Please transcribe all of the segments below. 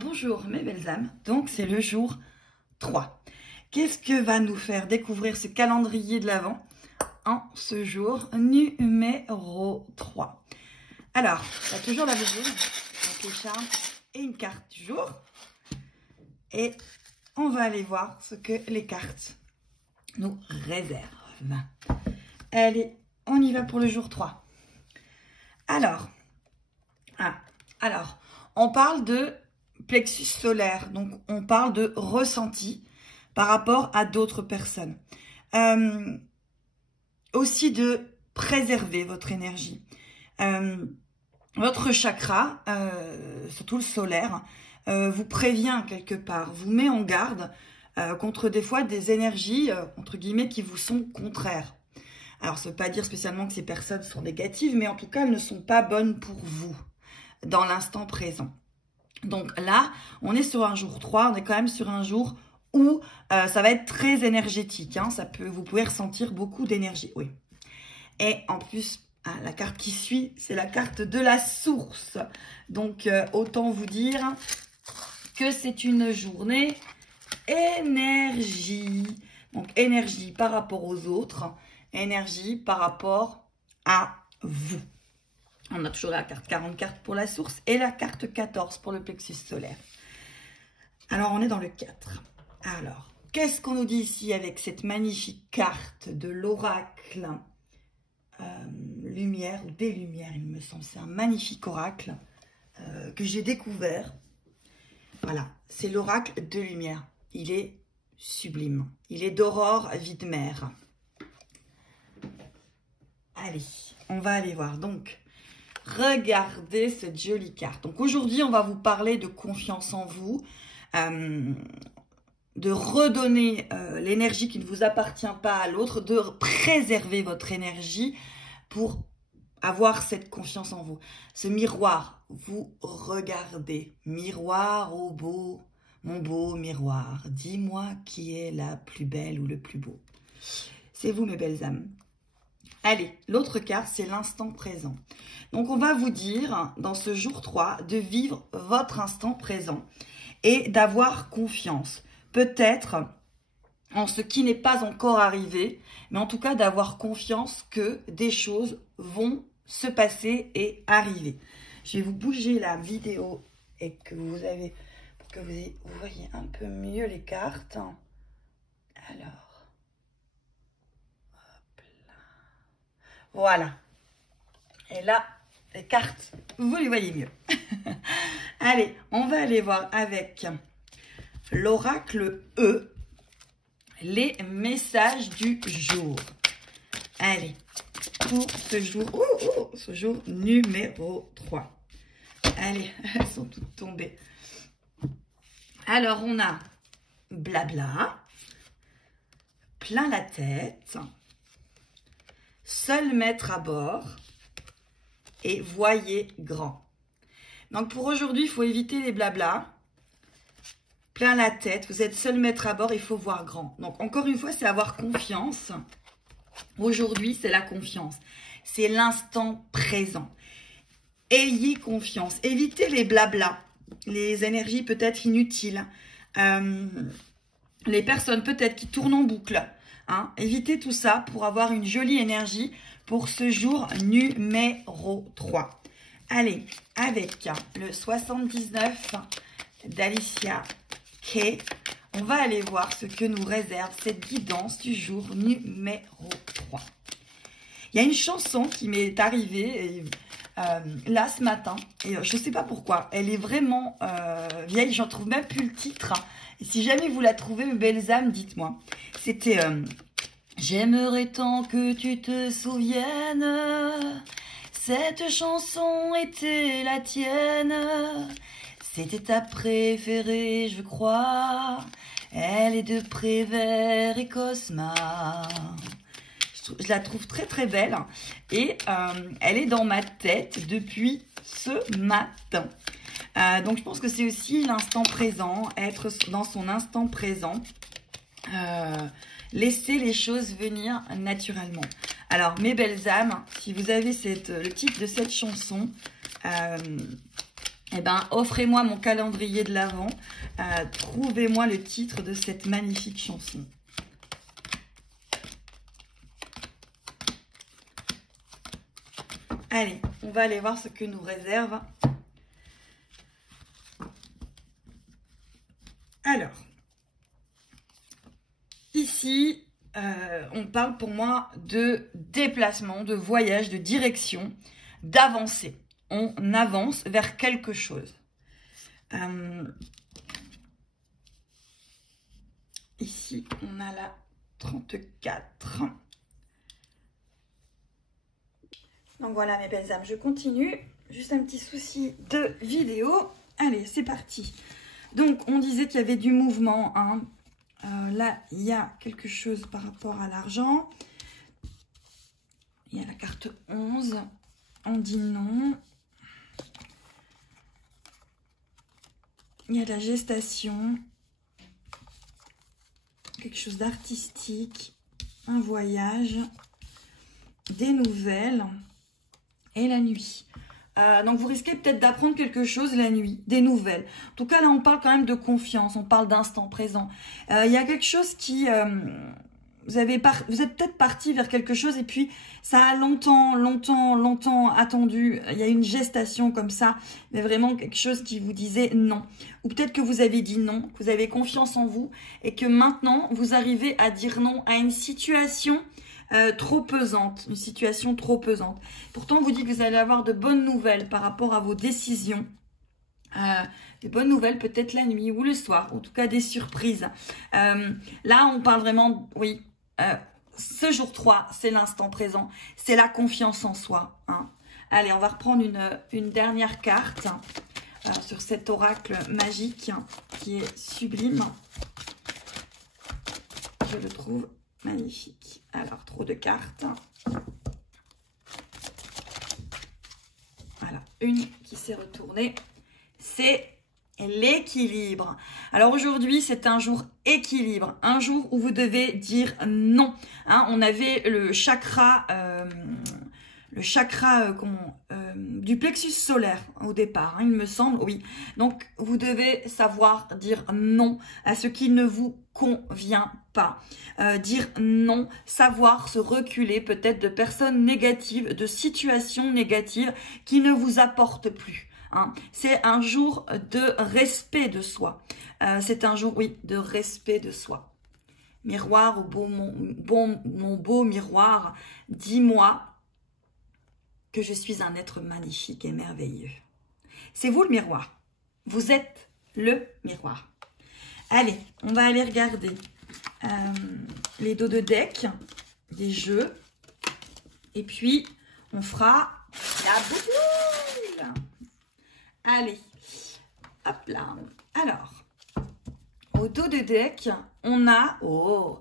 bonjour mes belles âmes, donc c'est le jour 3. Qu'est-ce que va nous faire découvrir ce calendrier de l'Avent en ce jour numéro 3? Alors, il y a toujours la bougie avec les charmes et une carte du jour. Et on va aller voir ce que les cartes nous réservent. Allez, on y va pour le jour 3. Alors, on parle de plexus solaire, donc on parle de ressenti par rapport à d'autres personnes. Aussi de préserver votre énergie. Votre chakra, surtout le solaire, vous prévient quelque part, vous met en garde contre des fois des énergies, entre guillemets, qui vous sont contraires. Alors, ça ne veut pas dire spécialement que ces personnes sont négatives, mais en tout cas, elles ne sont pas bonnes pour vous dans l'instant présent. Donc là, on est sur un jour 3, on est quand même sur un jour où ça va être très énergétique. Hein, vous pouvez ressentir beaucoup d'énergie, oui. Et en plus, la carte qui suit, c'est la carte de la source. Donc, autant vous dire que c'est une journée énergie. Donc, énergie par rapport aux autres, énergie par rapport à vous. On a toujours la carte 44 pour la source et la carte 14 pour le plexus solaire. Alors, on est dans le 4. Alors, qu'est-ce qu'on nous dit ici avec cette magnifique carte de l'oracle lumière ou des lumières, il me semble. C'est un magnifique oracle que j'ai découvert. Voilà, c'est l'oracle de lumière. Il est sublime. Il est d'Aurore Widmer. Allez, on va aller voir. Donc, regardez cette jolie carte. Donc, aujourd'hui, on va vous parler de confiance en vous, de redonner l'énergie qui ne vous appartient pas à l'autre, de préserver votre énergie pour avoir cette confiance en vous. Ce miroir, vous regardez. Miroir au beau, mon beau miroir, dis-moi qui est la plus belle ou le plus beau. C'est vous, mes belles âmes. Allez, l'autre carte, c'est l'instant présent. Donc, on va vous dire, dans ce jour 3, de vivre votre instant présent et d'avoir confiance. Peut-être en ce qui n'est pas encore arrivé, mais en tout cas d'avoir confiance que des choses vont se passer et arriver. Je vais vous bouger la vidéo et que vous avez, pour que vous voyez un peu mieux les cartes. Alors, hop là. Voilà. Et là, les cartes, vous les voyez mieux. Allez, on va aller voir avec l'oracle E, les messages du jour. Allez, pour ce jour numéro 3. Allez, elles sont toutes tombées. Alors, on a blabla, plein la tête, seul maître à bord et voyez grand. Donc, pour aujourd'hui, il faut éviter les blabla. Plein la tête, vous êtes seul maître à bord, il faut voir grand. Donc, encore une fois, c'est avoir confiance. Aujourd'hui, c'est la confiance. C'est l'instant présent. Ayez confiance. Évitez les blabla, les énergies peut-être inutiles, les personnes peut-être qui tournent en boucle. Hein. Évitez tout ça pour avoir une jolie énergie pour ce jour numéro 3. Allez, avec le 79 d'Alicia Kay, on va aller voir ce que nous réserve cette guidance du jour numéro 3. Il y a une chanson qui m'est arrivée là ce matin, et je ne sais pas pourquoi. Elle est vraiment vieille, j'en trouve même plus le titre. Et si jamais vous la trouvez, mes belles âmes, dites-moi. C'était « J'aimerais tant que tu te souviennes, cette chanson était la tienne. C'était ta préférée, je crois. Elle est de Prévert et Cosma. » Je la trouve très très belle. Et elle est dans ma tête depuis ce matin. Donc je pense que c'est aussi l'instant présent. Être dans son instant présent. Laisser les choses venir naturellement. Alors mes belles âmes, si vous avez le titre de cette chanson... eh ben, offrez-moi mon calendrier de l'Avent. Trouvez-moi le titre de cette magnifique chanson. Allez, on va aller voir ce que nous réserve. Alors, ici, on parle pour moi de déplacement, de voyage, de direction, d'avancée. On avance vers quelque chose. Ici, on a la 34. Donc voilà mes belles âmes, je continue. Juste un petit souci de vidéo. Allez, c'est parti. Donc, on disait qu'il y avait du mouvement. Hein. Là, il y a quelque chose par rapport à l'argent. Il y a la carte 11. On dit non. Il y a de la gestation. Quelque chose d'artistique. Un voyage. Des nouvelles. Et la nuit. Donc, vous risquez peut-être d'apprendre quelque chose la nuit, des nouvelles. En tout cas, là, on parle quand même de confiance, on parle d'instant présent. Il y a quelque chose qui... vous êtes peut-être parti vers quelque chose et puis ça a longtemps attendu. Il y a une gestation comme ça, mais vraiment quelque chose qui vous disait non. Ou peut-être que vous avez dit non, que vous avez confiance en vous et que maintenant, vous arrivez à dire non à une situation trop pesante, une situation trop pesante. Pourtant, on vous dit que vous allez avoir de bonnes nouvelles par rapport à vos décisions. Des bonnes nouvelles peut-être la nuit ou le soir, en tout cas des surprises. Là, on parle vraiment, oui, ce jour 3, c'est l'instant présent, c'est la confiance en soi. Hein. Allez, on va reprendre une dernière carte sur cet oracle magique qui est sublime. Je le trouve magnifique. Alors, trop de cartes. Voilà, une qui s'est retournée. C'est l'équilibre. Alors aujourd'hui, c'est un jour équilibre. Un jour où vous devez dire non. Hein, on avait le chakra du plexus solaire au départ, hein, il me semble, oui. Donc, vous devez savoir dire non à ce qui ne vous convient pas. Dire non, savoir se reculer peut-être de personnes négatives, de situations négatives qui ne vous apportent plus. Hein. C'est un jour de respect de soi. C'est un jour, oui, de respect de soi. Miroir, mon beau miroir, dis-moi que je suis un être magnifique et merveilleux. C'est vous le miroir. Vous êtes le miroir. Allez, on va aller regarder les dos de deck des jeux. Et puis, on fera la boucle. Allez, hop là. Alors, au dos de deck, on a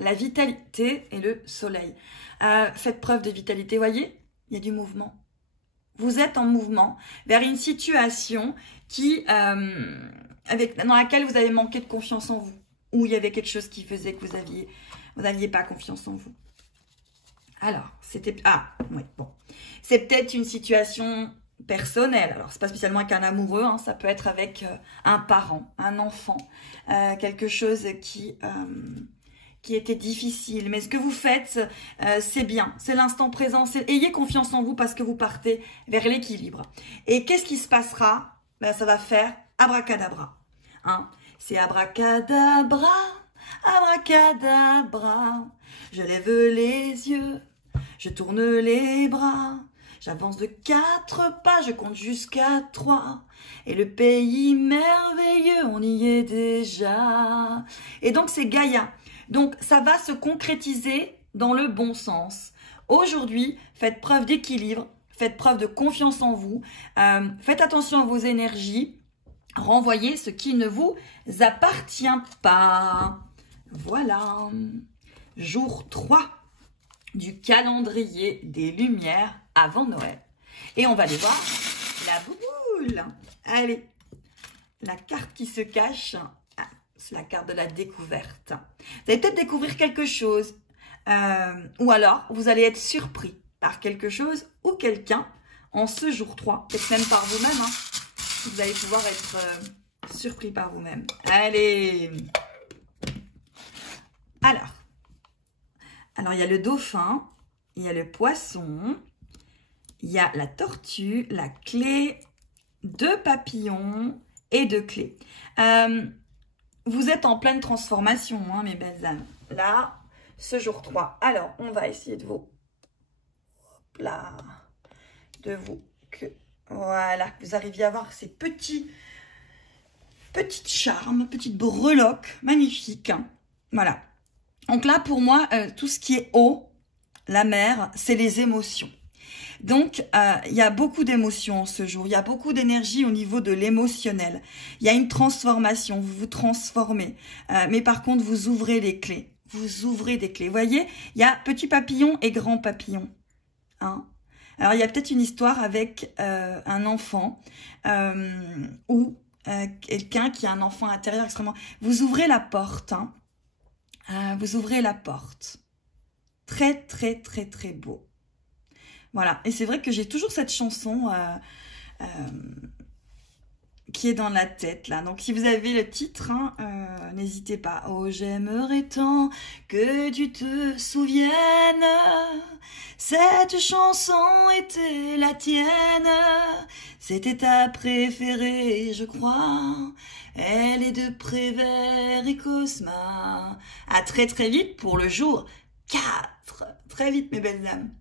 la vitalité et le soleil. Faites preuve de vitalité, voyez, il y a du mouvement. Vous êtes en mouvement vers une situation qui, dans laquelle vous avez manqué de confiance en vous. Ou il y avait quelque chose qui faisait que vous n'aviez pas confiance en vous. Alors, c'était... Ah, oui, bon. C'est peut-être une situation personnelle. Alors, c'est pas spécialement avec un amoureux, hein, ça peut être avec un parent, un enfant. Quelque chose qui était difficile. Mais ce que vous faites, c'est bien. C'est l'instant présent. Ayez confiance en vous parce que vous partez vers l'équilibre. Et qu'est-ce qui se passera? Ça va faire abracadabra. Hein? C'est abracadabra, abracadabra. Je lève les yeux, je tourne les bras. J'avance de 4 pas, je compte jusqu'à 3. Et le pays merveilleux, on y est déjà. Et donc, c'est Gaïa. Donc, ça va se concrétiser dans le bon sens. Aujourd'hui, faites preuve d'équilibre, faites preuve de confiance en vous, faites attention à vos énergies, renvoyez ce qui ne vous appartient pas. Voilà, jour 3 du calendrier des Lumières avant Noël. Et on va aller voir la bouboule. Allez, la carte qui se cache... C'est la carte de la découverte. Vous allez peut-être découvrir quelque chose. Ou alors, vous allez être surpris par quelque chose ou quelqu'un en ce jour 3. Peut-être même par vous-même. Hein. vous allez pouvoir être surpris par vous-même. Allez. Alors, il y a le dauphin, il y a le poisson, il y a la tortue, la clé, 2 papillons et 2 clés. Vous êtes en pleine transformation, hein, mes belles âmes. Là, ce jour 3. Alors, on va essayer de vous... Hop là. De vous... Voilà, vous arriviez à voir ces petites charmes, petites breloques magnifiques. Voilà. Donc là, pour moi, tout ce qui est eau, la mer, c'est les émotions. Donc, il y a beaucoup d'émotions en ce jour. Il y a beaucoup d'énergie au niveau de l'émotionnel. Il y a une transformation. Vous vous transformez. Mais par contre, vous ouvrez les clés. Vous ouvrez des clés. Vous voyez, il y a petit papillon et grand papillon. Hein? Alors, il y a peut-être une histoire avec un enfant ou quelqu'un qui a un enfant intérieur extrêmement... Vous ouvrez la porte, hein. Vous ouvrez la porte. Très, très, très, très beau. Voilà. Et c'est vrai que j'ai toujours cette chanson qui est dans la tête, là. Donc, si vous avez le titre, hein, n'hésitez pas. Oh, j'aimerais tant que tu te souviennes. Cette chanson était la tienne. C'était ta préférée, je crois. Elle est de Prévert et Cosma. À très très vite pour le jour 4. Très vite mes belles âmes.